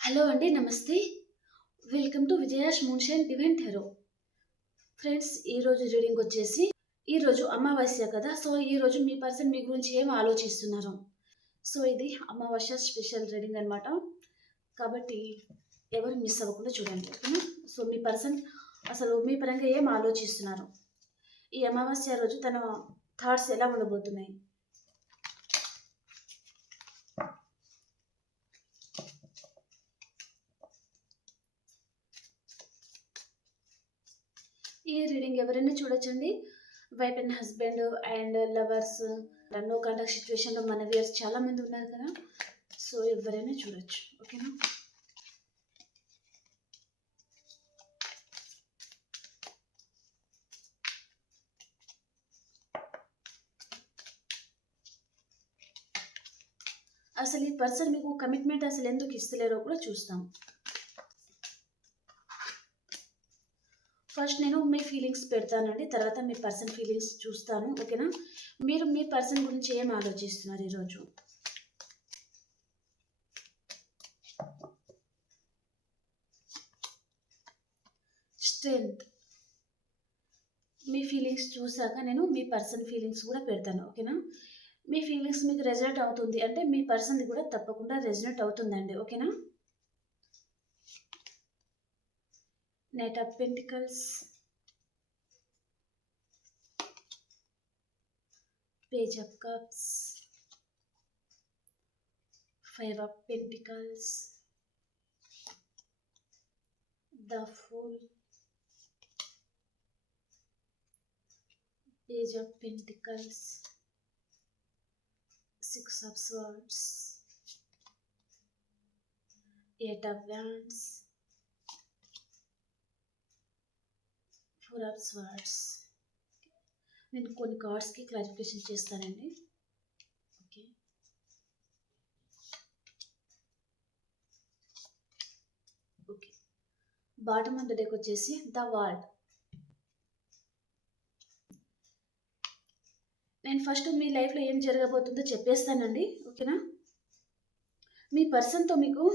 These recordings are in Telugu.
హలో అండి. నమస్తే. వెల్కమ్ టు విజయాష్ మూన్‌షైన్ డివైన్ టారో. ఫ్రెండ్స్, ఈరోజు రీడింగ్ వచ్చేసి ఈరోజు అమావాస్య కదా! సో, ఈరోజు మీ పర్సన్ మీ గురించి ఏం ఆలోచిస్తున్నారు? సో, ఇది అమావాస్య స్పెషల్ రీడింగ్ అనమాట. కాబట్టి ఎవరు మిస్ అవ్వకుండా చూడండి. ఓకేనా? సో, మీ పర్సన్ అసలు మీ పరంగా ఏం ఆలోచిస్తున్నారు? ఈ అమావాస్య రోజు తన థాట్స్ ఎలా ఉండబోతున్నాయి? ఈ రీడింగ్ ఎవరైనా చూడొచ్చండి. Wife and husband and lovers, no contact సిచ్యువేషన్లో మన వ్యూయర్స్ చాలా మంది ఉన్నారు కదా. సో ఎవరైనా చూడొచ్చు. ఓకేనా? అసలు ఈ పర్సన్ మీకు కమిట్మెంట్ అసలు ఎందుకు ఇస్తలేరో కూడా చూస్తాం. ఫస్ట్ నేను మీ ఫీలింగ్స్ పెడతానండి, తర్వాత మీ పర్సన్ ఫీలింగ్స్ చూస్తాను. ఓకేనా? మీరు మీ పర్సన్ గురించి ఏం ఆలోచిస్తున్నారు ఈరోజు? స్ట్రెంగ్త్. మీ ఫీలింగ్స్ చూసాక నేను మీ పర్సన్ ఫీలింగ్స్ కూడా పెడతాను. ఓకేనా? మీ ఫీలింగ్స్ మీకు రెజనేట్ అవుతుంది అంటే మీ పర్సన్ది కూడా తప్పకుండా రెజనేట్ అవుతుందండి. ఓకేనా? Knight of pentacles, page of cups, five of pentacles, the fool, page of pentacles, six of swords, eight of wands, four of swords. నేను కొన్ని కార్డ్స్కి క్లారిఫికేషన్ చేస్తానండి. Okay. Okay. Bottom of the deck వచ్చేసి ద వరల్డ్. నేను ఫస్ట్ మీ లైఫ్లో ఏం జరగబోతుందో చెప్పేస్తానండి. ఓకేనా? మీ పర్సన్తో మీకు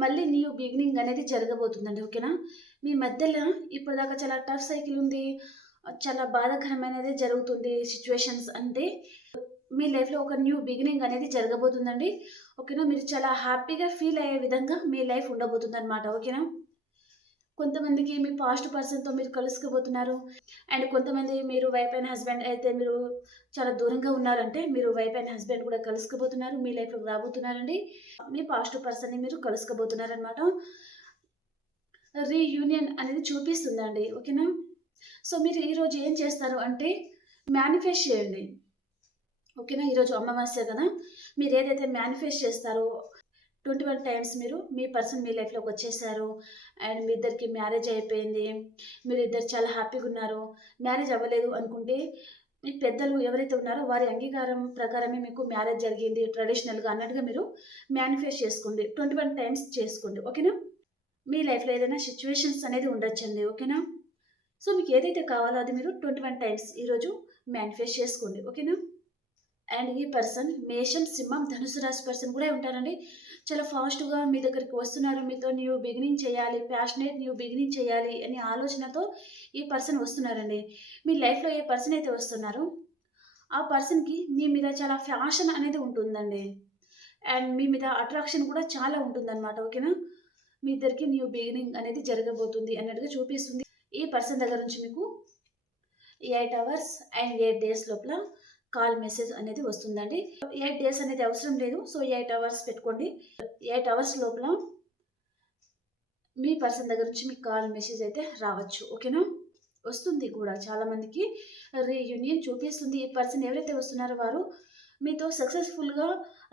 మళ్ళీ న్యూ బిగినింగ్ అనేది జరగబోతుందండి. ఓకేనా? మీ మధ్యలో ఇప్పటిదాకా చాలా టఫ్ సైకిల్ ఉంది, చాలా బాధాకరమైనది జరుగుతుంది సిచ్యువేషన్స్. అంటే మీ లైఫ్లో ఒక న్యూ బిగినింగ్ అనేది జరగబోతుందండి. ఓకేనా? మీరు చాలా హ్యాపీగా ఫీల్ అయ్యే విధంగా మీ లైఫ్ ఉండబోతుంది అనమాట. ఓకేనా? కొంతమందికి మీ పాస్ట్ పర్సన్తో మీరు కలుసుకోబోతున్నారు. అండ్ కొంతమంది మీరు వైఫ్ అండ్ హస్బెండ్ అయితే మీరు చాలా దూరంగా ఉన్నారంటే మీరు వైఫ్ అండ్ హస్బెండ్ కూడా కలుసుకోబోతున్నారు, మీ లైఫ్లోకి రాబోతున్నారండి. మీ పాస్ట్ పర్సన్ని మీరు కలుసుకోబోతున్నారనమాట. రీయూనియన్ అనేది చూపిస్తుందండి. ఓకేనా? సో మీరు ఈరోజు ఏం చేస్తారు అంటే మేనిఫెస్ట్ చేయండి. ఓకేనా? ఈరోజు అమావాస్య కదా, మీరు ఏదైతే మేనిఫెస్ట్ చేస్తారో 21 టైమ్స్ మీరు మీ పర్సన్ మీ లైఫ్లోకి వచ్చేసారు అండ్ మీ ఇద్దరికి మ్యారేజ్ అయిపోయింది, మీరు ఇద్దరు చాలా హ్యాపీగా ఉన్నారు. మ్యారేజ్ అవ్వలేదు అనుకుంటే మీ పెద్దలు ఎవరైతే ఉన్నారో వారి అంగీకారం ప్రకారమే మీకు మ్యారేజ్ జరిగింది ట్రెడిషనల్గా అన్నట్టుగా మీరు మేనిఫెస్ట్ చేసుకోండి. 21 టైమ్స్ చేసుకోండి. ఓకేనా? మీ లైఫ్లో ఏదైనా సిచ్యువేషన్స్ అనేది ఉండొచ్చండి. ఓకేనా? సో మీకు ఏదైతే కావాలో అది మీరు 21 టైమ్స్ ఈరోజు మేనిఫెస్ట్ చేసుకోండి. ఓకేనా? అండ్ ఈ పర్సన్ మేషం, సింహం, ధనుసు రాశి పర్సన్ కూడా ఉంటారండి. చాలా ఫాస్ట్గా మీ దగ్గరికి వస్తున్నారు, మీతో న్యూ బిగినింగ్ చేయాలి, ప్యాషనేట్ న్యూ బిగినింగ్ చేయాలి అనే ఆలోచనతో ఈ పర్సన్ వస్తున్నారండి. మీ లైఫ్లో ఏ పర్సన్ అయితే వస్తున్నారో ఆ పర్సన్కి మీ మీద చాలా ఫ్యాషన్ అనేది ఉంటుందండి. అండ్ మీ మీద అట్రాక్షన్ కూడా చాలా ఉంటుందన్నమాట. ఓకేనా? మీ ఇద్దరికి న్యూ బిగినింగ్ అనేది జరగబోతుంది అన్నట్టుగా చూపిస్తుంది. ఈ పర్సన్ దగ్గర నుంచి మీకు 8 అవర్స్ అండ్ 8 డేస్ లోపల కాల్ మెసేజ్ అనేది వస్తుందండి. 8 డేస్ అనేది అవసరం లేదు. సో 8 అవర్స్ పెట్టుకోండి. 8 అవర్స్ లోపల మీ పర్సన్ దగ్గర నుంచి మీకు కాల్ మెసేజ్ అయితే రావచ్చు. ఓకేనా? వస్తుంది కూడా చాలామందికి రీయూనియన్ చూపిస్తుంది. ఈ పర్సన్ ఎవరైతే వస్తున్నారో వారు మీతో సక్సెస్ఫుల్గా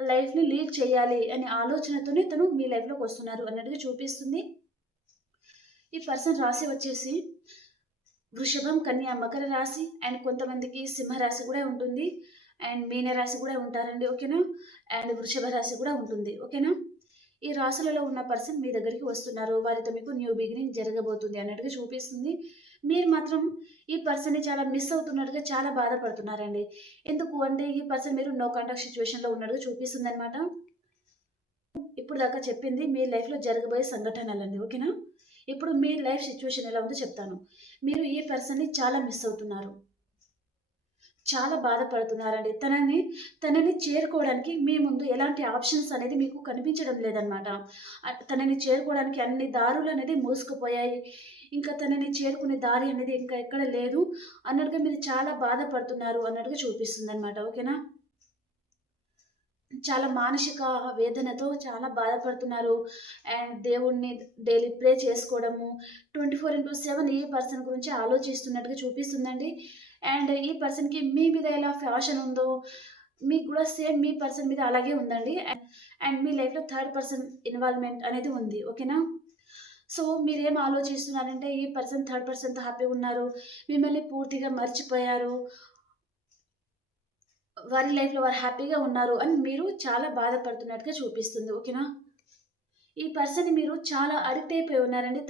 లైఫ్ని లీడ్ చేయాలి అనే ఆలోచనతోనే తను మీ లైఫ్లోకి వస్తున్నారు అన్నట్టుగా చూపిస్తుంది. ఈ పర్సన్ రాశి వచ్చేసి వృషభం, కన్య, మకర రాశి అండ్ కొంతమందికి సింహరాశి కూడా ఉంటుంది అండ్ మీన రాశి కూడా ఉంటారండి. ఓకేనా? అండ్ వృషభ రాశి కూడా ఉంటుంది. ఓకేనా? ఈ రాశులలో ఉన్న పర్సన్ మీ దగ్గరికి వస్తున్నారు, వారితో మీకు న్యూ బిగినింగ్ జరగబోతుంది అన్నట్టుగా చూపిస్తుంది. మీరు మాత్రం ఈ పర్సన్ని చాలా మిస్ అవుతున్నట్టుగా చాలా బాధపడుతున్నారండి. ఎందుకు అంటే ఈ పర్సన్ మీరు నో కాంటాక్ట్ సిచ్యువేషన్లో ఉన్నట్టుగా చూపిస్తుంది అనమాట. ఇప్పుడు దాకా చెప్పింది మీ లైఫ్‌లో జరగబోయే సంఘటనలండి. ఓకేనా? ఇప్పుడు మీ లైఫ్ సిట్యుయేషన్ ఎలా ఉందో చెప్తాను. మీరు ఈ పర్సన్‌ని చాలా మిస్ అవుతున్నారు. చాలా బాధపడుతున్నారండి. తనని చేరుకోవడానికి మీ ముందు ఎలాంటి ఆప్షన్స్ అనేది మీకు కనిపించడం లేదనమాట. తనని చేరుకోవడానికి అన్ని దారులనేది మూసుకుపోయాయి. ఇంకా తనని చేరుకునే దారి అనేది ఇంకా ఎక్కడ లేదు అన్నట్టుగా మీరు చాలా బాధపడుతున్నారు అన్నట్టుగా చూపిస్తుందనమాట. ఓకేనా? చాలా మానసిక వేదనతో చాలా బాధపడుతున్నారు. అండ్ దేవుడిని డైలీ ప్రే చేసుకోవడము, 24/7 ఈ పర్సన్ గురించి ఆలోచిస్తున్నట్టుగా చూపిస్తుందండి. అండ్ ఈ పర్సన్‌కి మీ మీద ఎలా ఫ్యాషన్ ఉందో, మీకు కూడా సేమ్ మీ పర్సన్ మీద అలాగే ఉందండి. అండ్ మీ లైఫ్‌లో థర్డ్ పర్సన్ ఇన్వాల్వ్‌మెంట్ అనేది ఉంది. ఓకేనా? సో, మీరేం ఆలోచిస్తున్నారంటే ఈ పర్సన్ థర్డ్ పర్సన్‌తో హ్యాపీగున్నారు. మిమ్మల్ని పూర్తిగా మర్చిపోయారు. వారి లైఫ్‌లో వారు హ్యాపీగా ఉన్నారు అని మీరు చాలా బాధపడుతున్నట్టుగా చూపిస్తుంది. ఓకేనా? ఈ పర్సన్‌ని మీరు చాలా అడిక్ట్ అయిపోయి ఉన్నారండి.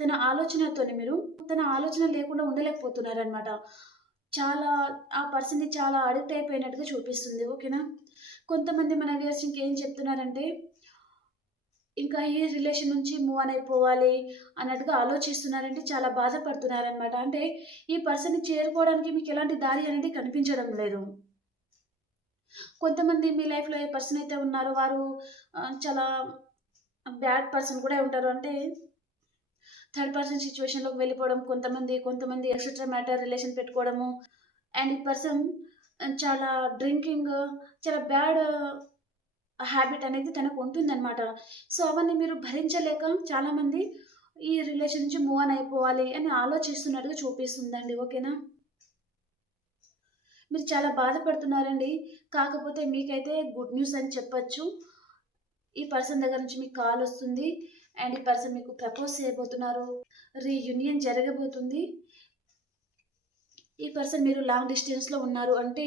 తన ఆలోచనతోని మీరు తన ఆలోచన లేకుండా ఉండలేకపోతున్నారనమాట. చాలా ఆ పర్సన్‌ని చాలా అడిక్ట్ అయిపోయినట్టుగా చూపిస్తుంది. ఓకేనా? కొంతమంది మన వ్యూవర్స్ ఇంకేం చెప్తున్నారంటే, ఇంకా ఈ రిలేషన్ నుంచి మూవ్ ఆన్ అయిపోవాలి అన్నట్టుగా ఆలోచిస్తున్నారంటే చాలా బాధపడుతున్నారనమాట. అంటే ఈ పర్సన్‌ని చేరుకోవడానికి మీకు ఎలాంటి దారి అనేది కనిపించడం లేదు. కొంతమంది మీ లైఫ్‌లో ఏ పర్సన్ అయితే ఉన్నారో వారు చాలా బ్యాడ్ పర్సన్ కూడా ఉంటారు. అంటే థర్డ్ పర్సన్ సిట్యుయేషన్‌లోకి వెళ్ళిపోవడం కొంతమంది ఎక్సెట్రా మ్యాటర్ రిలేషన్ పెట్టుకోవడము. అండ్ ఈ పర్సన్ చాలా డ్రింకింగ్ చాలా బ్యాడ్ హ్యాబిట్ అనేది తనకు ఉంటుందన్నమాట. సో, అవన్నీ మీరు భరించలేక చాలామంది ఈ రిలేషన్ నుంచి మూవ్ ఆన్ అయిపోవాలి అని ఆలోచిస్తున్నట్టుగా చూపిస్తుందండి. ఓకేనా? మీరు చాలా బాధపడుతున్నారండి. కాకపోతే మీకైతే గుడ్ న్యూస్ అని చెప్పొచ్చు. ఈ పర్సన్ దగ్గర నుంచి మీకు కాలొస్తుంది. అండ్ ఈ పర్సన్ మీకు ప్రపోజ్ చేయబోతున్నారు. రీయూనియన్ జరగబోతుంది. ఈ పర్సన్ మీరు లాంగ్ డిస్టెన్స్‌లో ఉన్నారు అంటే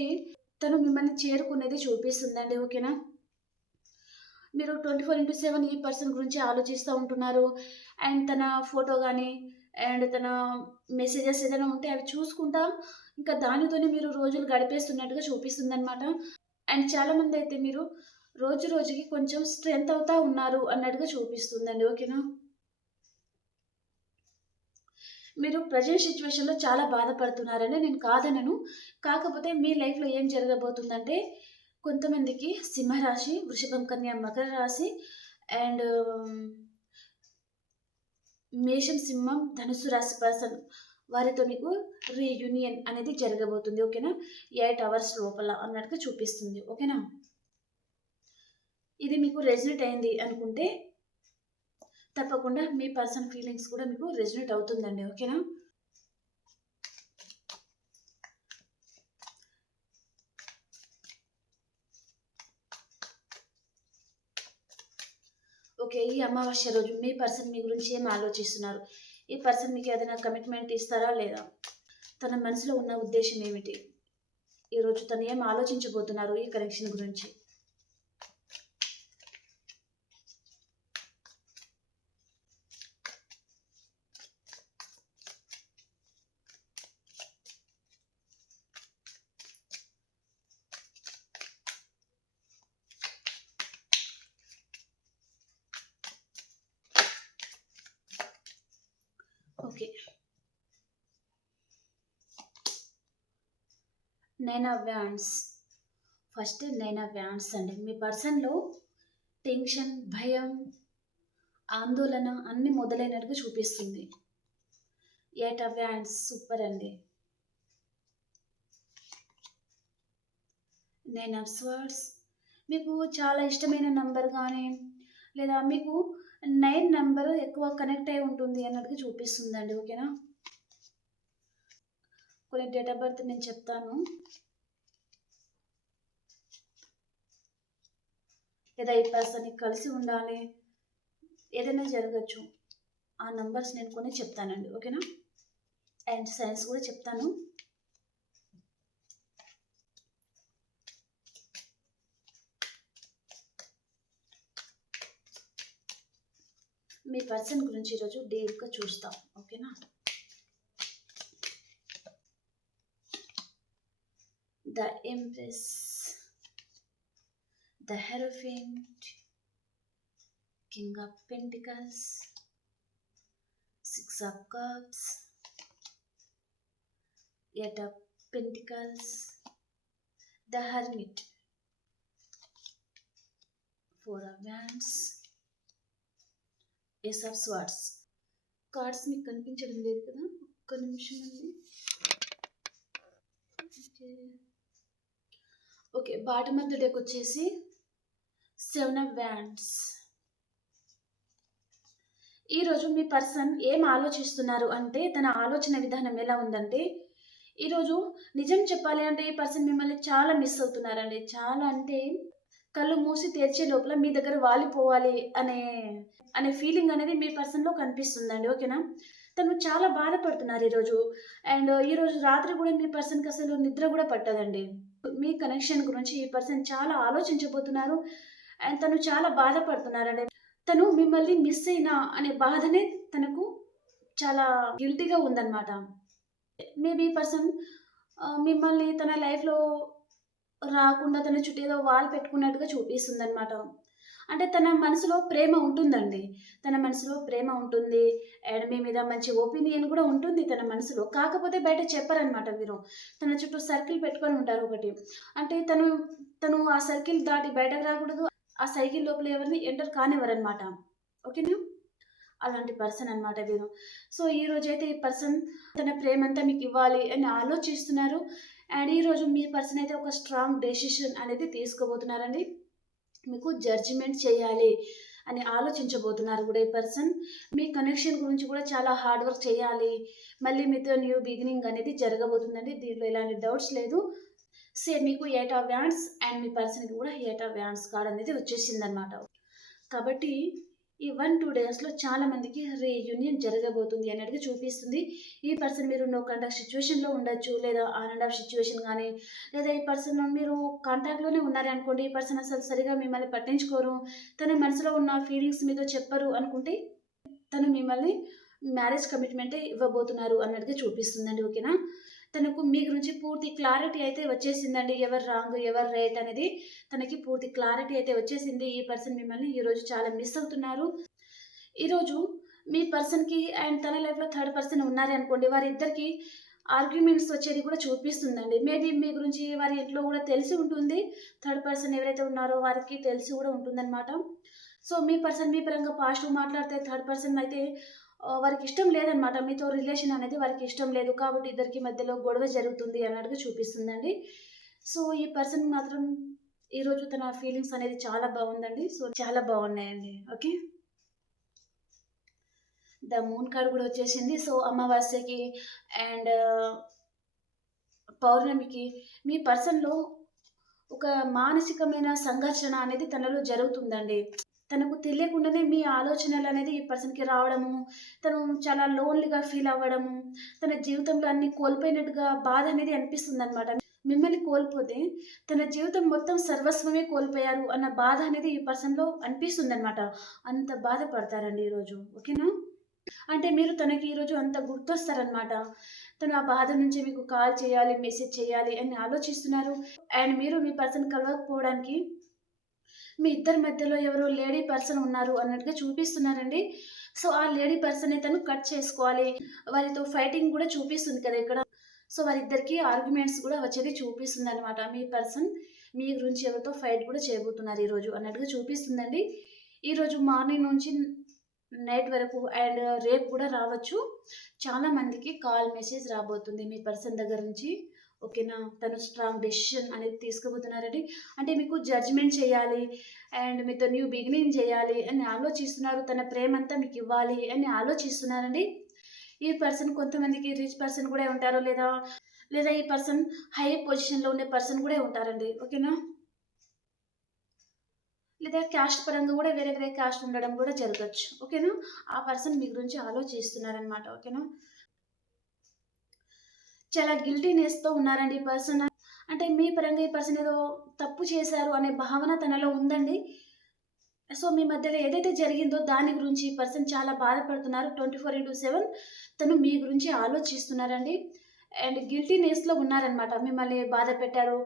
తను మిమ్మల్ని చేరుకునేది చూపిస్తుందండి. ఓకేనా? మీరు 24/7 ఈ పర్సన్ గురించి ఆలోచిస్తా ఉంటున్నారు. అండ్ తన ఫోటో గాని, అండ్ తన మెసేజెస్ ఏదైనా ఉంటే అవి చూసుకుంటా ఇంకా దానితోనే మీరు రోజులు గడిపేస్తున్నట్టుగా చూపిస్తుందనమాట. అండ్ చాలామందైతే మీరు రోజు రోజుకి కొంచెం స్ట్రెంత్ అవుతా ఉన్నారు అన్నట్టుగా చూపిస్తుందండి. ఓకేనా? మీరు ప్రెజెంట్ సిట్యుయేషన్‌లో చాలా బాధపడుతున్నారని నేను కాదనను. కాకపోతే మీ లైఫ్‌లో ఏం జరగబోతుందంటే కొంతమందికి సింహరాశి, వృషభం, కన్య, మకర రాశి అండ్ మేషం, సింహం, ధనుస్సు రాశి పర్సన్ వారితో మీకు రీయూనియన్ అనేది జరగబోతుంది. ఓకేనా? 8 అవర్స్ లోపల అన్నట్టుగా చూపిస్తుంది. ఓకేనా? ఇది మీకు రెజొనేట్ అయింది అనుకుంటే తప్పకుండా మీ పర్సన్ ఫీలింగ్స్ కూడా మీకు రెజొనేట్ అవుతుందండి. ఓకేనా? ఓకే. ఈ అమావాస్య రోజు మీ పర్సన్ మీ గురించి ఏం ఆలోచిస్తున్నారు? ఈ పర్సన్ మీకు ఏదైనా కమిట్మెంట్ ఇస్తారా లేదా? తన మనసులో ఉన్న ఉద్దేశ్యం ఏమిటి? ఈరోజు తను ఏం ఆలోచించబోతున్నారు ఈ కనెక్షన్ గురించి? Okay. 9 of wands. First 9 of wands అండి. మీ పర్సన్‌లో టెన్షన్, భయం, ఆందోళన అన్నీ మొదలైనట్టుగా చూపిస్తుంది. 8 ఆఫ్ వ్యాండ్స్ సూపర్ అండి. 9 ఆఫ్ స్వర్డ్స్. మీకు చాలా ఇష్టమైన నంబర్ గానీ, లేదా మీకు 9 నంబరు ఎక్కువ కనెక్ట్ అయి ఉంటుంది అన్నట్టుగా చూపిస్తుందండి. ఓకేనా? కొన్ని డేట్ ఆఫ్ బర్త్ నేను చెప్తాను. లేదా ఈ పర్సన్‌ని కలిసి ఉండాలి. ఏదైనా జరగొచ్చు. ఆ నంబర్స్ నేను కొన్ని చెప్తానండి. ఓకేనా? అండ్ సైన్స్ కూడా చెప్తాను. మీ పర్సన్ గురించి ఈరోజు డీప్‌గా చూస్తాం. ఓకేనా? The empress, the hierophant, king of pentacles, 6 of cups, 8 of pentacles, the hermit, 4 of wands, ace of swords. Cards మీకు కనిపించడం లేదు కదా, ఒక్క నిమిషం అండి. Okay, bottom of the deck వచ్చేసి 7 ఆఫ్ వ్యాండ్స్. ఈరోజు మీ పర్సన్ ఏం ఆలోచిస్తున్నారు అంటే, తన ఆలోచన విధానం ఎలా ఉందంటే, ఈరోజు నిజం చెప్పాలి అంటే ఈ పర్సన్ మిమ్మల్ని చాలా మిస్ అవుతున్నారండి. చాలా అంటే కళ్ళు మూసి తెరిచే లోపల మీ దగ్గర వాలిపోవాలి అనే అనే ఫీలింగ్ అనేది మీ పర్సన్లో కనిపిస్తుందండి. ఓకేనా, తను చాలా బాధపడుతున్నారు ఈరోజు. అండ్ ఈరోజు రాత్రి కూడా మీ పర్సన్కి అసలు నిద్ర కూడా పట్టదండి. మీ కనెక్షన్ గురించి ఈ పర్సన్ చాలా ఆలోచించబోతున్నారు అండ్ తను చాలా బాధపడుతున్నారండి. తను మిమ్మల్ని మిస్ అయినా అనే బాధనే తనకు చాలా గిల్టీగా ఉందన్నమాట. మేబీ పర్సన్ మిమ్మల్ని తన లైఫ్లో రాకుండా తన చుట్టూ ఏదో వాల్ పెట్టుకున్నట్టుగా చూపిస్తుందన్నమాట. అంటే తన మనసులో ప్రేమ ఉంటుందండి. తన మనసులో ప్రేమ ఉంటుంది అండ్ మీ మీద మంచి ఒపీనియన్ కూడా ఉంటుంది తన మనసులో. కాకపోతే బయట చెప్పరనమాట వీరు. తన చుట్టూ సర్కిల్ పెట్టుకొని ఉంటారు ఒకటి. అంటే తను ఆ సర్కిల్ దాటి బయటకు రాకూడదు. ఆ సైకిల్ లోపల ఎవరిని ఎంటర్ కానివ్వరనమాట. ఓకేనా, అలాంటి పర్సన్ అనమాట వీరు. సో ఈ రోజైతే ఈ పర్సన్ తన ప్రేమంతా మీకు ఇవ్వాలి అని ఆలోచిస్తున్నారు. అండ్ ఈరోజు మీ పర్సన్ అయితే ఒక స్ట్రాంగ్ డెసిషన్ అనేది తీసుకోబోతున్నారండి. మీకు జడ్జిమెంట్ చేయాలి అని ఆలోచించబోతున్నారు కూడా ఈ పర్సన్. మీ కనెక్షన్ గురించి కూడా చాలా హార్డ్ వర్క్ చేయాలి. మళ్ళీ మీతో న్యూ బిగినింగ్ అనేది జరగబోతుందండి. దీంట్లో ఎలాంటి డౌట్స్ లేదు. మీకు 8 ఆఫ్ వ్యాండ్స్ అండ్ మీ పర్సన్కి కూడా 8 ఆఫ్ వ్యాండ్స్ కార్డ్ అనేది వచ్చేసింది అనమాట. కాబట్టి ఈ 1-2 డేస్లో చాలా మందికి రీయూనియన్ జరగబోతుంది అన్నట్టుగా చూపిస్తుంది. ఈ పర్సన్ మీరు నో కాంటాక్ట్ సిచ్యువేషన్లో ఉండొచ్చు, లేదా ఆన్ అండ్ ఆఫ్ సిచ్యువేషన్ కానీ, లేదా ఈ పర్సన్ మీరు కాంటాక్ట్లోనే ఉన్నారే అనుకోండి, ఈ పర్సన్ అసలు సరిగా మిమ్మల్ని పట్టించుకోరు, తన మనసులో ఉన్న ఫీలింగ్స్ మీతో చెప్పరు అనుకుంటే తను మిమ్మల్ని మ్యారేజ్ కమిట్మెంటే ఇవ్వబోతున్నారు అన్నట్టుగా చూపిస్తుందండి. ఓకేనా, తనకు మీ గురించి పూర్తి క్లారిటీ అయితే వచ్చేసిందండి. ఎవరు రాంగ్ ఎవరు రైట్ అనేది తనకి పూర్తి క్లారిటీ అయితే వచ్చేసింది. ఈ పర్సన్ మిమ్మల్ని ఈరోజు చాలా మిస్ అవుతున్నారు. ఈరోజు మీ పర్సన్కి అండ్ తన లైఫ్లో థర్డ్ పర్సన్ ఉన్నారే అనుకోండి, వారిద్దరికి ఆర్గ్యుమెంట్స్ వచ్చేది కూడా చూపిస్తుందండి. మేబీ మీ గురించి వారి ఇంట్లో కూడా తెలిసి ఉంటుంది. థర్డ్ పర్సన్ ఎవరైతే ఉన్నారో వారికి తెలిసి కూడా ఉంటుందన్నమాట. సో మీ పర్సన్ మీ పరంగా పాజిటివ్ మాట్లాడితే థర్డ్ పర్సన్ అయితే వారికి ఇష్టం లేదనమాట. మీతో రిలేషన్ అనేది వారికి ఇష్టం లేదు. కాబట్టి ఇద్దరికి మధ్యలో గొడవ జరుగుతుంది అన్నట్టుగా చూపిస్తుందండి. సో ఈ పర్సన్ మాత్రం ఈరోజు తన ఫీలింగ్స్ అనేది చాలా బాగుందండి. సో చాలా బాగున్నాయండి. ఓకే, ద మూన్ కార్డ్ కూడా వచ్చేసింది. సో అమావాస్యకి అండ్ పౌర్ణమికి మీ పర్సన్లో ఒక మానసికమైన సంఘర్షణ అనేది తనలో జరుగుతుందండి. తనకు తెలియకుండానే మీ ఆలోచనలు అనేది ఈ పర్సన్కి రావడము, తను చాలా లోన్లీగా ఫీల్ అవ్వడము, తన జీవితంలో అన్ని కోల్పోయినట్టుగా బాధ అనేది అనిపిస్తుంది అనమాట. మిమ్మల్ని కోల్పోతే తన జీవితం మొత్తం సర్వస్వమే కోల్పోయారు అన్న బాధ అనేది ఈ పర్సన్లో అనిపిస్తుంది అనమాట. అంత బాధపడతారండి ఈరోజు. ఓకేనా, అంటే మీరు తనకి ఈరోజు అంత గుర్తొస్తారనమాట. తను ఆ బాధ నుంచి మీకు కాల్ చేయాలి, మెసేజ్ చేయాలి అని ఆలోచిస్తున్నారు. అండ్ మీరు మీ పర్సన్ కలవకపోవడానికి మీ ఇద్దరి మధ్యలో ఎవరో లేడీ పర్సన్ ఉన్నారు అన్నట్టుగా చూపిస్తున్నారండి. సో ఆ లేడీ పర్సన్ తను కట్ చేసుకోవాలి, వారితో ఫైటింగ్ కూడా చూపిస్తుంది కదా ఇక్కడ. సో వారిద్దరికి ఆర్గ్యుమెంట్స్ కూడా వచ్చేది చూపిస్తుంది అనమాట. మీ పర్సన్ మీ గురించి ఎవరితో ఫైట్ కూడా చేయబోతున్నారు ఈరోజు అన్నట్టుగా చూపిస్తుందండి. ఈరోజు మార్నింగ్ నుంచి నైట్ వరకు అండ్ రేపు కూడా రావచ్చు. చాలా మందికి కాల్ మెసేజ్ రాబోతుంది మీ పర్సన్ దగ్గర నుంచి. ఓకేనా, తను స్ట్రాంగ్ డెసిషన్ అనేది తీసుకోబోతున్నారండి. అంటే మీకు జడ్జ్మెంట్ చేయాలి అండ్ మీతో న్యూ బిగినింగ్ చేయాలి అని ఆలోచిస్తున్నారు. తన ప్రేమంతా మీకు ఇవ్వాలి అని ఆలోచిస్తున్నారండి. ఈ పర్సన్ కొంతమందికి రిచ్ పర్సన్ కూడా ఉంటారు, లేదా ఈ పర్సన్ హై పొజిషన్లో ఉండే పర్సన్ కూడా ఉంటారండి. ఓకేనా, లేదా క్యాస్ట్ పరంగా కూడా వేరే వేరే క్యాస్ట్ ఉండడం కూడా జరగచ్చు. ఓకేనా, ఆ పర్సన్ మీ గురించి ఆలోచిస్తున్నారనమాట. ఓకేనా, చాలా గిల్టీనెస్తో ఉన్నారండి ఈ పర్సన్. అంటే మీ పరంగా ఈ పర్సన్ ఏదో తప్పు చేశారు అనే భావన తనలో ఉందండి. సో మీ మధ్యలో ఏదైతే జరిగిందో దాని గురించి ఈ పర్సన్ చాలా బాధపడుతున్నారు. 24/7 తను మీ గురించి ఆలోచిస్తున్నారండి. అండ్ గిల్టీనెస్లో ఉన్నారనమాట. మిమ్మల్ని బాధ పెట్టారు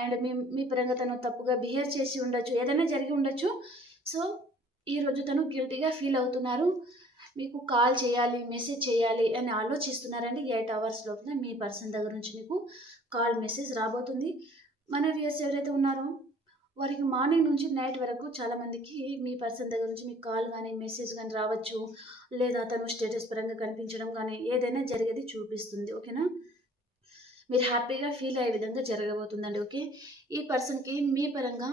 అండ్ మీ పరంగా తను తప్పుగా బిహేవ్ చేసి ఉండొచ్చు, ఏదైనా జరిగి ఉండొచ్చు. సో ఈరోజు తను గిల్టీగా ఫీల్ అవుతున్నారు. మీకు కాల్ చేయాలి, మెసేజ్ చేయాలి అని ఆలోచిస్తున్నారండి. 8 అవర్స్ లోపున మీ పర్సన్ దగ్గర నుంచి మీకు కాల్, మెసేజ్ రాబోతుంది. మన వ్యూయర్స్ ఎవరైతే ఉన్నారో వారికి మార్నింగ్ నుంచి నైట్ వరకు చాలామందికి మీ పర్సన్ దగ్గర నుంచి మీకు కాల్ గానీ, మెసేజ్ గానీ రావచ్చు. లేదా తను స్టేటస్ పరంగా కనిపించడం గానీ, ఏదైనా జరిగేది చూపిస్తుంది. ఓకేనా? మీరు హ్యాపీగా ఫీల్ అయ్యే విధంగా జరగబోతుందండి. ఓకే. ఈ పర్సన్‌కి మీ పరంగా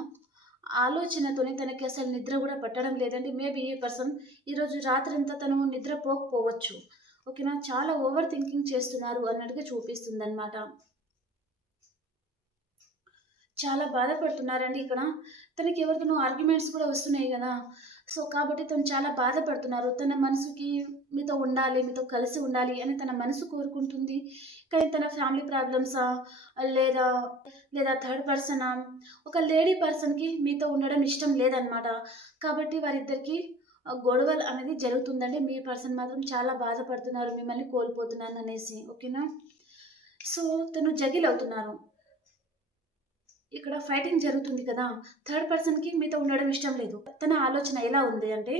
ఆలోచనతోనే తనకి అసలు నిద్ర గూడా పట్టడం లేదండి. మేబీ ఈ పర్సన్ ఈరోజు రాత్రంతా తను నిద్రపోకపోవచ్చు. ఓకేనా? చాలా ఓవర్ థింకింగ్ చేస్తున్నారు అన్నట్టుగా చూపిస్తుందనమాట. చాలా బాధపడుతున్నారండి ఇక్కడ. తనకి ఎవరితోనో ఆర్గ్యుమెంట్స్ కూడా వస్తున్నాయి గదా! సో, కాబట్టి తను చాలా బాధపడుతున్నారు. తన మనసుకి మీతో ఉండాలి, మీతో కలిసి ఉండాలి అని తన మనసు కోరుకుంటుంది. కానీ తన ఫ్యామిలీ ప్రాబ్లమ్సా? లేదా, లేదా థర్డ్ పర్సనా? ఒక లేడీ పర్సన్‌కి మీతో ఉండడం ఇష్టం లేదనమాట. కాబట్టి వారిద్దరికీ గొడవలు అనేది జరుగుతుందండి. మీ పర్సన్ మాత్రం చాలా బాధపడుతున్నారు మిమ్మల్ని కోల్పోతున్నాననేసి. ఓకేనా? సో, తను జగిల్ అవుతున్నారు. ఇక్కడ ఫైటింగ్ జరుగుతుంది కదా! థర్డ్ పర్సన్‌కి మీతో ఉండడం ఇష్టం లేదు. తన ఆలోచన ఎలా ఉంది అంటే,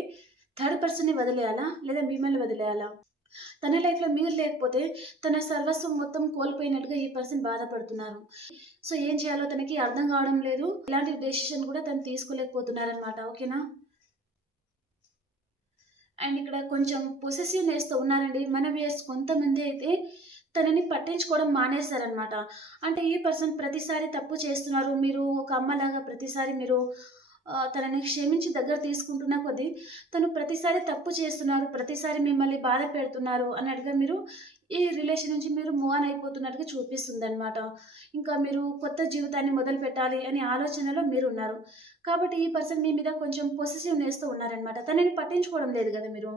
థర్డ్ పర్సన్‌ని వదిలేయాలా? లేదా మిమ్మల్ని వదిలేయాలా? తన లైఫ్‌లో మీరు లేకపోతే తన సర్వస్వం మొత్తం కోల్పోయినట్టుగా ఈ పర్సన్ బాధపడుతున్నారు. సో, ఏం చేయాలో తనకి అర్థం కావడం లేదు. ఎలాంటి డెసిషన్ కూడా తను తీసుకోలేకపోతున్నారనమాట. ఓకేనా? అండ్ ఇక్కడ కొంచెం పొసెసివ్‌నెస్‌తో ఉన్నారండి. మన వ్యూయర్స్ కొంతమంది అయితే తనని పట్టించుకోవడం మానేశారనమాట. అంటే ఈ పర్సన్ ప్రతిసారి తప్పు చేస్తున్నారు. మీరు ఒక అమ్మలాగా ప్రతిసారి మీరు తనని క్షమించి దగ్గర తీసుకుంటున్న కొద్దీ తను ప్రతిసారి తప్పు చేస్తున్నారు. ప్రతిసారి మిమ్మల్ని బాధ పెడుతున్నారు అన్నట్టుగా మీరు ఈ రిలేషన్ నుంచి మీరు మూవ్ ఆన్ అయిపోతున్నట్టుగా చూపిస్తుందనమాట. ఇంకా మీరు కొత్త జీవితాన్ని మొదలుపెట్టాలి అనే ఆలోచనలో మీరున్నారు. కాబట్టి ఈ పర్సన్ మీ మీద కొంచెం పొసెసివ్‌నెస్‌తో ఉన్నారనమాట. తనని పట్టించుకోవడం లేదు గదా మీరు.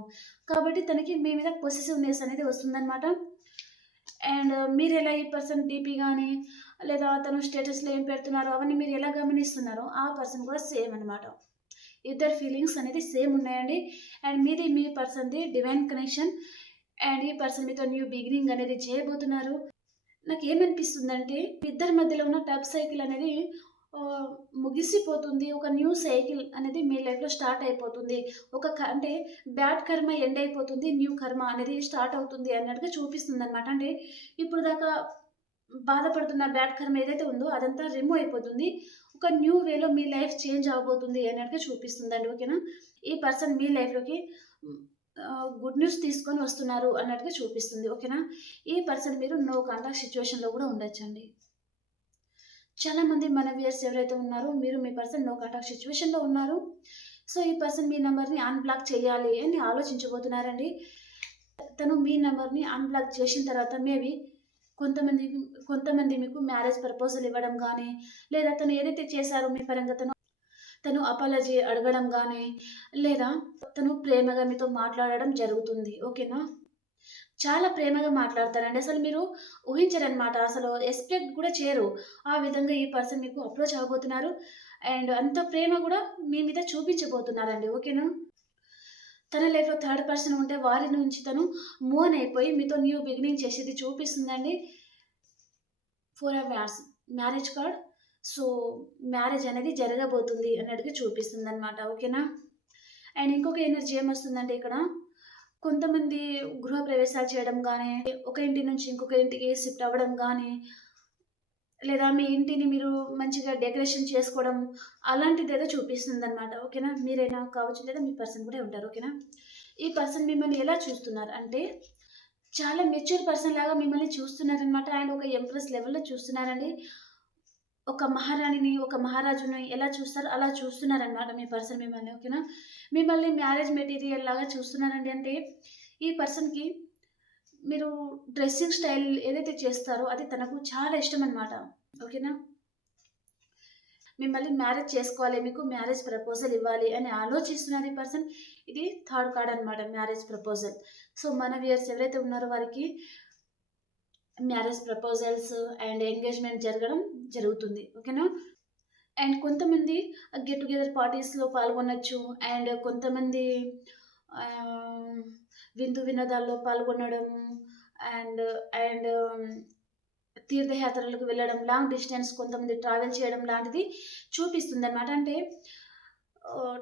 కాబట్టి తనకి మీ మీద పొసెసివ్‌నెస్ అనేది వస్తుందనమాట. అండ్ మీరెలా ఈ పర్సన్ డీపీ గాని, లేదా తను స్టేటస్‌లో ఏం పెడుతున్నారో అవన్నీ మీరెలా గమనిస్తున్నారో, ఆ పర్సన్ కూడా సేమ్ అనమాట. ఇద్దరి ఫీలింగ్స్ అనేది సేమ్ ఉన్నాయండి. అండ్ మీది మీ పర్సన్‌ది డివైన్ కనెక్షన్. అండ్ ఈ పర్సన్ మీతో న్యూ బిగినింగ్ అనేది చేయబోతున్నారు. నాకేమనిపిస్తుందంటే, మీ ఇద్దరి మధ్యలో ఉన్న టబ్ సైకిల్ అనేది ముగిసిపోతుంది. ఒక న్యూ సైకిల్ అనేది మీ లైఫ్‌లో స్టార్ట్ అయిపోతుంది. అంటే బ్యాడ్ కర్మ ఎండ్ అయిపోతుంది. న్యూ కర్మ అనేది స్టార్ట్ అవుతుంది అన్నట్టుగా చూపిస్తుందనమాట. అంటే ఇప్పుడు దాకా బాధపడుతున్న బ్యాడ్ కర్మ ఏదైతే ఉందో అదంతా రిమూవ్ అయిపోతుంది. ఒక న్యూ వేలో మీ లైఫ్ చేంజ్ అవ్వబోతుంది అన్నట్టుగా చూపిస్తుందండి. ఓకేనా? ఈ పర్సన్ మీ లైఫ్‌లోకి హ్మ్, గుడ్ న్యూస్ తీసుకొని వస్తున్నారు అన్నట్టుగా చూపిస్తుంది. ఓకేనా? ఈ పర్సన్ మీరు నో కాంటాక్ట్ సిట్యుయేషన్‌లో కూడా ఉండొచ్చండి. చాలామంది మన వ్యూయర్స్ ఎవరైతే ఉన్నారో మీరు మీ పర్సన్ నో కాంటాక్ట్ సిట్యుయేషన్‌లో ఉన్నారు. సో, ఈ పర్సన్ మీ నంబర్‌ని అన్‌బ్లాక్ చేయాలి అని ఆలోచించబోతున్నారండి. తను మీ నంబర్‌ని అన్‌బ్లాక్ చేసిన తర్వాత మేబీ కొంతమంది కొంతమంది మీకు మ్యారేజ్ ప్రపోజల్ ఇవ్వడం గానీ, లేదా తను ఏదైతే చేశారో మీ పరంగా తను అపాలజీ అడగడం గానీ, లేదా తను ప్రేమగా మీతో మాట్లాడడం జరుగుతుంది. ఓకేనా? చాలా ప్రేమగా మాట్లాడతారండి. అసలు మీరు ఊహించరనమాట. అసలు ఎక్స్‌పెక్ట్ కూడా చేయరు. ఆ విధంగా ఈ పర్సన్ మీకు అప్రోచ్ అవ్వబోతున్నారు. అండ్ అంత ప్రేమ గూడా మీ మీద చూపించబోతున్నారండి. ఓకేనా? తన లైఫ్‌లో థర్డ్ పర్సన్ ఉంటే వారి నుంచి తను మూవ్ ఆన్ అయిపోయి మీతో న్యూ బిగినింగ్ చేసేది చూపిస్తుందండి. 4 of wands marriage card. So, marriage అనేది జరగబోతుంది అన్నట్టుగా చూపిస్తుందనమాట. ఓకేనా? అండ్ ఇంకొక ఎనర్జీ ఏమొస్తుందంటే ఇక్కడ కొంతమంది గృహప్రవేశాలు చేయడం గానీ, ఒక ఇంటి నుంచి ఇంకొక ఇంటికి షిఫ్ట్ అవ్వడం గానీ, లేదా మీ ఇంటిని మీరు మంచిగా డెకరేషన్ చేసుకోవడం, అలాంటిదేదో చూపిస్తుందనమాట. ఓకేనా? మీరైనా కావచ్చు, లేదా మీ పర్సన్ కూడా ఉంటారు. ఓకేనా? ఈ పర్సన్ మిమ్మల్ని ఎలా చూస్తున్నారు అంటే, చాలా మెచ్యూర్ పర్సన్ లాగా మిమ్మల్ని చూస్తున్నారనమాట. అండ్ ఒక ఎంప్రెస్ లెవెల్‌లో చూస్తున్నారండి. ఒక మహారాణిని, ఒక మహారాజుని ఎలా చూస్తారో అలా చూస్తున్నారనమాట మీ పర్సన్ మిమ్మల్ని. ఓకేనా? మిమ్మల్ని మ్యారేజ్ మెటీరియల్ లాగా చూస్తున్నారండి. అంటే ఈ పర్సన్‌కి మీరు డ్రెస్సింగ్ స్టైల్ ఏదైతే చేస్తారో అది తనకు చాలా ఇష్టమనమాట. ఓకేనా? మిమ్మల్ని మ్యారేజ్ చేసుకోవాలి, మీకు మ్యారేజ్ ప్రపోజల్ ఇవ్వాలి అని ఆలోచిస్తున్నారు ఈ పర్సన్. ఇది థర్డ్ కార్డ్ అనమాట, మ్యారేజ్ ప్రపోజల్. సో, మన వ్యూయర్స్ ఎవరైతే ఉన్నారో వారికి మ్యారేజ్ ప్రపోజల్స్ అండ్ ఎంగేజ్‌మెంట్ జరగడం జరుగుతుంది. ఓకేనా? అండ్ కొంతమంది గెట్ టుగెదర్ పార్టీస్‌లో పాల్గొనొచ్చు. అండ్ కొంతమంది ఆహ్, విందు వినోదాల్లో పాల్గొనడం అండ్ అండ్ తీర్థయాత్రలకు వెళ్ళడం, లాంగ్ డిస్టెన్స్ కొంతమంది ట్రావెల్ చేయడం లాంటిది చూపిస్తుందనమాట. అంటే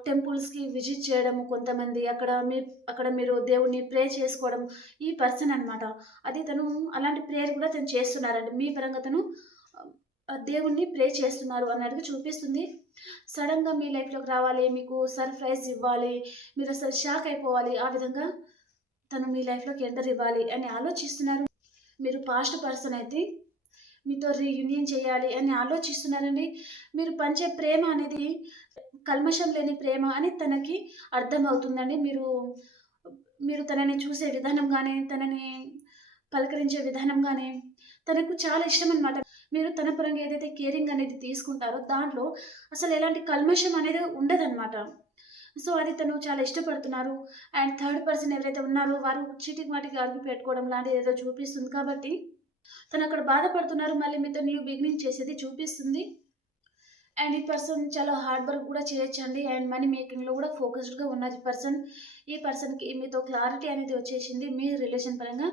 టెంపుల్స్‌కి విజిట్ చేయడము కొంతమంది. అక్కడ మీరు దేవుడిని ప్రే చేసుకోవడం. ఈ పర్సన్ అనమాట. అది తను అలాంటి ప్రేయర్ కూడా తను చేస్తున్నారండి. మీ పరంగా తను దేవుడిని ప్రే చేస్తున్నారు అన్నట్టుగా చూపిస్తుంది. సడెన్‌గా మీ లైఫ్‌లోకి రావాలి, మీకు సర్ప్రైజ్ ఇవ్వాలి, మీరసలు షాక్ అయిపోవాలి. ఆ విధంగా తను మీ లైఫ్‌లోకి ఎంటర్ ఇవ్వాలి అని ఆలోచిస్తున్నారు. మీరు పాస్ట్ పర్సన్ అయితే మీతో రీయూనియన్ చేయాలి అని ఆలోచిస్తున్నారండి. మీరు పంచే ప్రేమ అనేది కల్మషం లేని ప్రేమ అని తనకి అర్థమవుతుందండి. మీరు తనని చూసే విధానం గానీ, తనని పలకరించే విధానం గానీ, తనకు చాలా ఇష్టమనమాట. మీరు తన పరంగా ఏదైతే కేరింగ్ అనేది తీసుకుంటారో, దాంట్లో అసలు ఎలాంటి కల్మషం అనేది ఉండదనమాట. సో, అది తను చాలా ఇష్టపడుతున్నారు. అండ్ థర్డ్ పర్సన్ ఎవరైతే ఉన్నారో, వారు చీటికి మాటికి అడుగు పెట్టుకోవడం లాంటిది ఏదో చూపిస్తుంది కాబట్టి, తనక్కడ బాధపడుతున్నారు. మళ్ళీ మీతో న్యూ బిగినింగ్ చేసేది చూపిస్తుంది. అండ్ ఈ పర్సన్ చాలా హార్డ్ వర్క్ కూడా చేయొచ్చండి. అండ్ మనీ మేకింగ్‌లో కూడా ఫోకస్డ్‌గా ఉన్నది ఈ పర్సన్. ఈ పర్సన్‌కి మీతో క్లారిటీ అనేది వచ్చేసింది. మీ రిలేషన్ పరంగా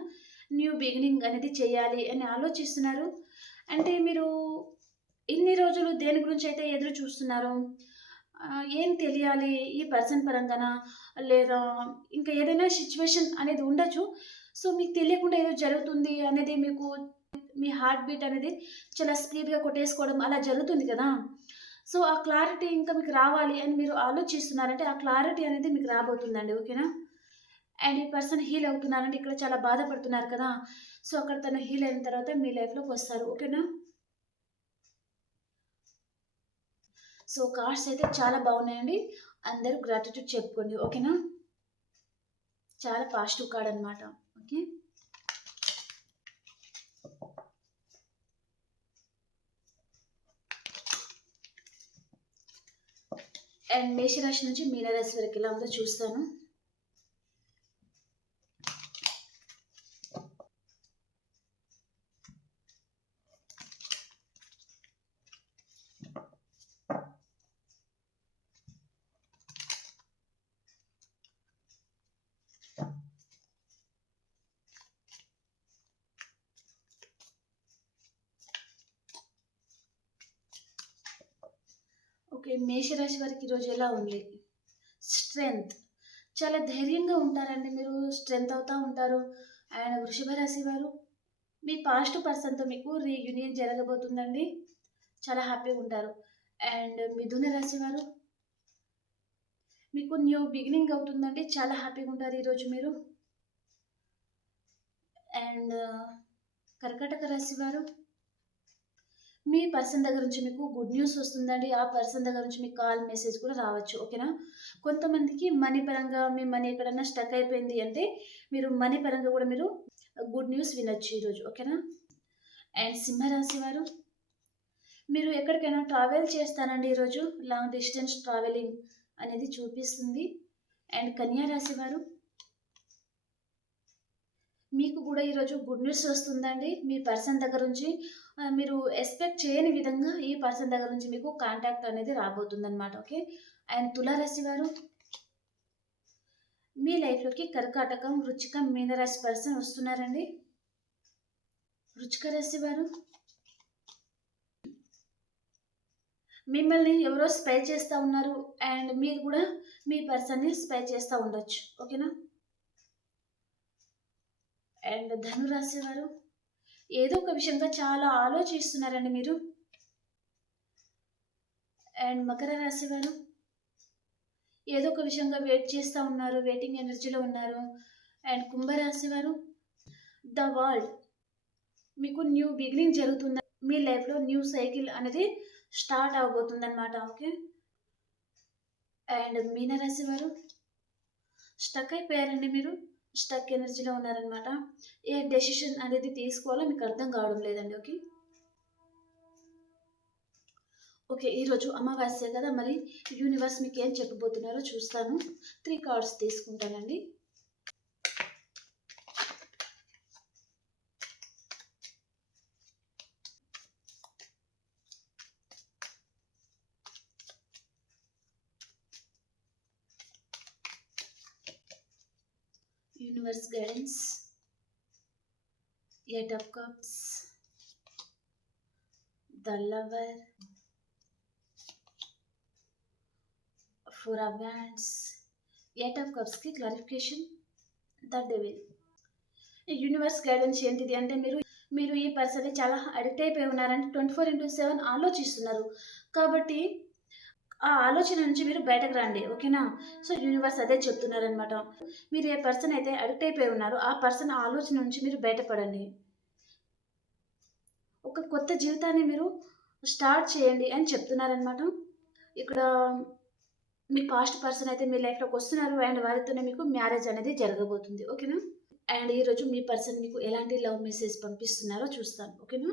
న్యూ బిగినింగ్ అనేది చేయాలి అని ఆలోచిస్తున్నారు. అంటే మీరు ఇన్ని రోజులు దేని గురించైతే ఎదురు చూస్తున్నారో, ఏం తెలియాలి ఈ పర్సన్ పరంగానా? లేదా ఇంకా ఏదైనా సిట్యుయేషన్ అనేది ఉండొచ్చు. సో, మీకు తెలియకుండా ఏదో జరుగుతుంది అనేది మీ హార్ట్ బీట్ అనేది చాలా స్పీడ్‌గా కొట్టేసుకోవడం అలా జరుగుతుంది కదా! సో, ఆ క్లారిటీ ఇంకా మీకు రావాలి అని మీరు ఆలోచిస్తున్నారంటే, ఆ క్లారిటీ అనేది మీకు రాబోతుందండి. ఓకేనా? అండ్ ఈ పర్సన్ హీల్ అవుతున్నారంటే ఇక్కడ చాలా బాధపడుతున్నారు కదా! సో, అక్కడ తను హీల్ అయిన తర్వాత మీ లైఫ్‌లోకొస్తారు. ఓకేనా? సో, కార్డ్స్ అయితే చాలా బాగున్నాయండి. అందరూ గ్రాటిట్యూడ్ చెప్పుకోండి. ఓకేనా? చాలా పాజిటివ్ కార్డ్ అనమాట. ఓకే. అండ్ మేషరాశి నుంచి మీనరాశి వరకు ఎలా ఉందో చూస్తాను. ఓకే. మేషరాశి వారికి ఈరోజు ఎలా ఉంది? స్ట్రెంగ్త్. చాలా ధైర్యంగా ఉంటారండి మీరు. స్ట్రెంగ్త్ అవుతా ఉంటారు. అండ్ వృషభ రాశి వారు మీ పాస్ట్ పర్సన్‌తో మీకు రీయూనియన్ జరగబోతుందండి. చాలా హ్యాపీగా ఉంటారు. అండ్ మిథున రాశి వారు మీకు న్యూ బిగినింగ్ అవుతుందండి. చాలా హ్యాపీగా ఉంటారు ఈరోజు మీరు. అండ్ కర్కాటక రాశి వారు మీ పర్సన్ దగ్గర నుంచి మీకు గుడ్ న్యూస్ వస్తుందండి. ఆ పర్సన్ దగ్గర నుంచి మీకు కాల్, మెసేజ్ కూడా రావచ్చు. ఓకేనా? కొంతమందికి మనీ పరంగా మీ మనీ ఎక్కడన్నా స్టక్ అయిపోయింది అంటే, మీరు మనీ పరంగా కూడా మీరు గుడ్ న్యూస్ వినొచ్చు ఈరోజు. ఓకేనా? అండ్ సింహరాశి వారు మీరు ఎక్కడికైనా ట్రావెల్ చేస్తారండి ఈరోజు. లాంగ్ డిస్టెన్స్ ట్రావెలింగ్ అనేది చూపిస్తుంది. అండ్ కన్యా రాశి వారు మీకు కూడా ఈరోజు గుడ్ న్యూస్ వస్తుందండి. మీ పర్సన్ దగ్గర నుంచి మీరు ఎక్స్‌పెక్ట్ చేయని విధంగా ఈ పర్సన్ దగ్గర నుంచి మీకు కాంటాక్ట్ అనేది రాబోతుందనమాట. ఓకే. అండ్ తులారాశి వారు మీ లైఫ్‌లోకి కర్కాటకం, వృచ్చికం, మీనరాశి పర్సన్ వస్తున్నారండి. వృచ్చిక రాశి వారు మిమ్మల్ని ఎవరో స్పై చేస్తా ఉన్నారు. అండ్ మీరు కూడా మీ పర్సన్‌ని స్పై చేస్తా ఉండొచ్చు. ఓకేనా? అండ్ ధనురాశి వారు ఏదో ఒక విషయంగా చాలా ఆలోచిస్తున్నారండి మీరు. అండ్ మకర రాశి వారు ఏదో ఒక విషయంగా వెయిట్ చేస్తా ఉన్నారు. వెయిటింగ్ ఎనర్జీలో ఉన్నారు. అండ్ కుంభరాశి వారు ద వరల్డ్ మీకు న్యూ బిగినింగ్ జరుగుతుంది. మీ లైఫ్‌లో న్యూ సైకిల్ అనేది స్టార్ట్ అవ్వబోతుందన్నమాట. ఓకే. అండ్ మీనరాశి వారు స్టక్ అయిపోయారండి మీరు. స్టక్ ఎనర్జీలో ఉన్నారనమాట. ఏ డెసిషన్ అనేది తీసుకోవాలో మీకు అర్థం కావడం లేదండి. ఓకే. ఓకే. ఈరోజు అమావాస్య కదా! మరి యూనివర్స్ మీకేం చెప్పబోతున్నారో చూస్తాను. 3 కార్డ్స్ తీసుకుంటానండి. Universe guidance, 8 of cups, the lover, four of wands, eight of కప్స్కి క్లారిఫికేషన్, ద డెవిల్. ఈ యూనివర్స్ గైడెన్స్ ఏంటిది అంటే మీరు ఈ పర్సన్ని చాలా అడిక్ట్ అయిపోయి ఉన్నారంటే 24/7 ఆలోచిస్తున్నారు. కాబట్టి ఆ ఆలోచన నుంచి మీరు బయటకు రండి, ఓకేనా? సో యూనివర్స్ అదే చెప్తున్నారనమాట. మీరు ఏ పర్సన్ అయితే అడిక్ట్ అయిపోయి ఉన్నారో ఆ పర్సన్ ఆలోచన నుంచి మీరు బయటపడండి. ఒక కొత్త జీవితాన్ని మీరు స్టార్ట్ చేయండి అని చెప్తున్నారనమాట. ఇక్కడ మీ పాస్ట్ పర్సన్ అయితే మీ లైఫ్లోకి వస్తున్నారు అండ్ వారితోనే మీకు మ్యారేజ్ అనేది జరగబోతుంది, ఓకేనా? అండ్ ఈరోజు మీ పర్సన్ మీకు ఎలాంటి లవ్ మెసేజ్ పంపిస్తున్నారో చూస్తాను, ఓకేనా?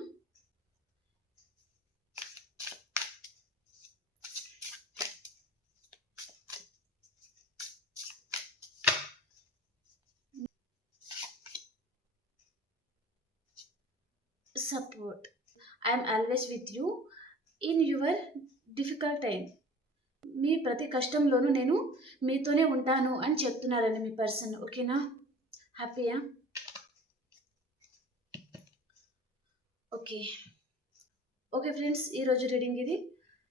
Support. I'm always with you in your difficult time. మీ ప్రతి కష్టంలోనూ నేను మీతోనే ఉంటాను అని చెప్తున్నారండి మీ పర్సన్, ఓకేనా? హ్యాపీయా? ఓకే ఓకే ఫ్రెండ్స్, ఈరోజు రీడింగ్ ఇది.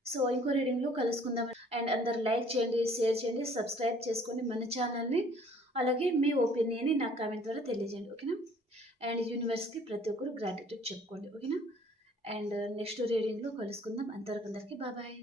సో ఇంకో రీడింగ్లో కలుసుకుందాం. అండ్ అందరు లైక్ చేయండి, షేర్ చేయండి, సబ్స్క్రైబ్ చేసుకోండి మన ఛానల్ని. అలాగే మీ ఒపీనియన్ని నాకు కామెంట్ ద్వారా తెలియజేయండి, ఓకేనా? అండ్ యూనివర్స్కి ప్రతి ఒక్కరు గ్రాటిట్యూడ్ చెప్పుకోండి, ఓకేనా? అండ్ నెక్స్ట్ రీడింగ్లో కలుసుకుందాం. అంతవరకు అందరికీ బాయ్.